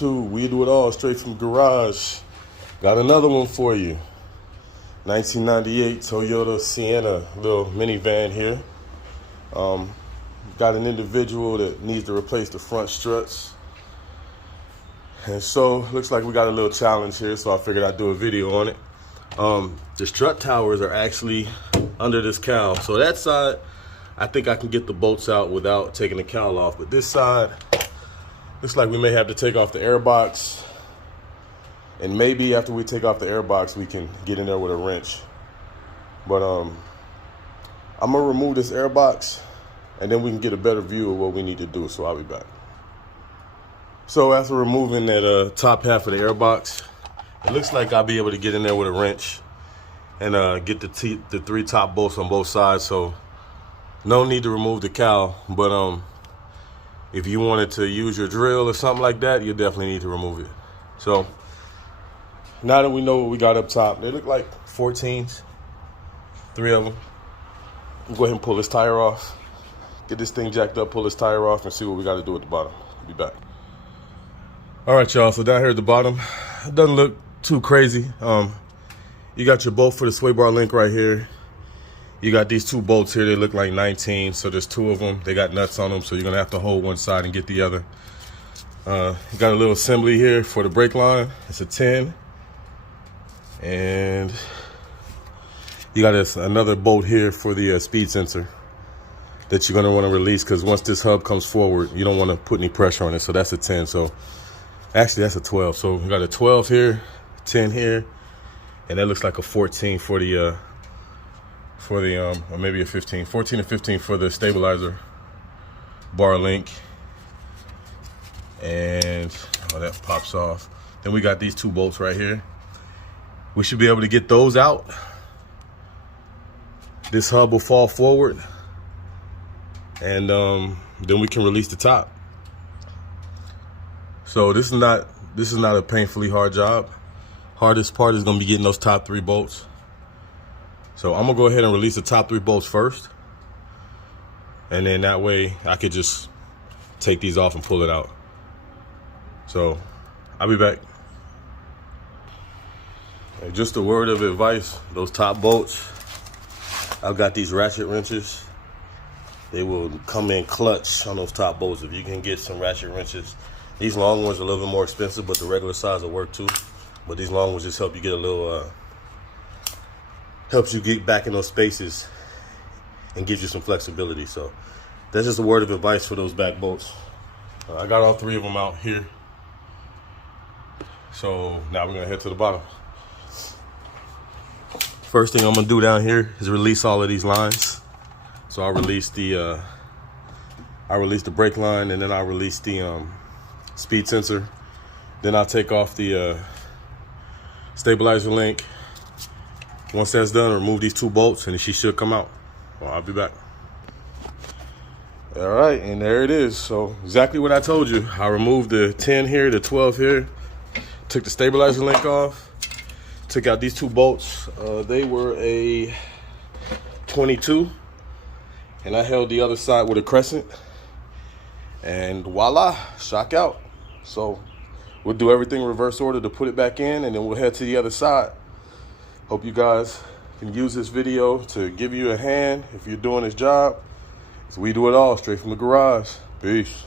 to We Do It All straight from the garage. Got another one for you. 1998 Toyota Sienna, little minivan here. Got an individual that needs to replace the front struts. And so, looks like we got a little challenge here, so I figured I'd do a video on it. The strut towers are actually under this cowl. So that side, I think I can get the bolts out without taking the cowl off. But this side, looks like we may have to take off the air box. And maybe after we take off the air box, we can get in there with a wrench. But I'm gonna remove this air box and then we can get a better view of what we need to do. So I'll be back. So after removing that top half of the air box, it looks like I'll be able to get in there with a wrench and get the three top bolts on both sides. So no need to remove the cowl, but if you wanted to use your drill or something like that, you definitely need to remove it. So now that we know what we got up top, they look like 14s, 3 of them. We'll go ahead and pull this tire off, get this thing jacked up, pull this tire off, and see what we got to do at the bottom. Be back. All right, y'all, so down here at the bottom, it doesn't look too crazy. You got your bolt for the sway bar link right here. You got these 2 bolts here, they look like 19, so there's 2 of them. They got nuts on them, so you're gonna have to hold one side and get the other. You got a little assembly here for the brake line. It's a 10. And you got another bolt here for the speed sensor that you're gonna wanna release, because once this hub comes forward, you don't wanna put any pressure on it. So that's a 10, so actually that's a 12. So we got a 12 here, 10 here, and that looks like a 14 for the or maybe a 15, 14 and 15 for the stabilizer bar link. And that pops off. Then we got these 2 bolts right here. We should be able to get those out. This hub will fall forward, and then we can release the top. So this is not a painfully hard job. Hardest part is gonna be getting those top 3 bolts. So I'm gonna go ahead and release the top 3 bolts first, and then that way I could just take these off and pull it out. So I'll be back. And just a word of advice, those top bolts, I've got these ratchet wrenches. They will come in clutch on those top bolts. If you can get some ratchet wrenches, these long ones are a little bit more expensive, but the regular size will work too. But these long ones just help you get a little, helps you get back in those spaces and gives you some flexibility. So that's just a word of advice for those back bolts. I got all 3 of them out here. So now we're gonna head to the bottom. First thing I'm gonna do down here is release all of these lines. So I'll release the brake line, and then I'll release the speed sensor. Then I'll take off the stabilizer link. Once that's done, remove these 2 bolts, and she should come out. Well, I'll be back. All right, and there it is. So exactly what I told you. I removed the 10 here, the 12 here, took the stabilizer link off. Took out these 2 bolts. They were a 22, and I held the other side with a crescent, and voila, shock out. So we'll do everything in reverse order to put it back in, and then we'll head to the other side. Hope you guys can use this video to give you a hand if you're doing this job. So we do it all straight from the garage. Peace.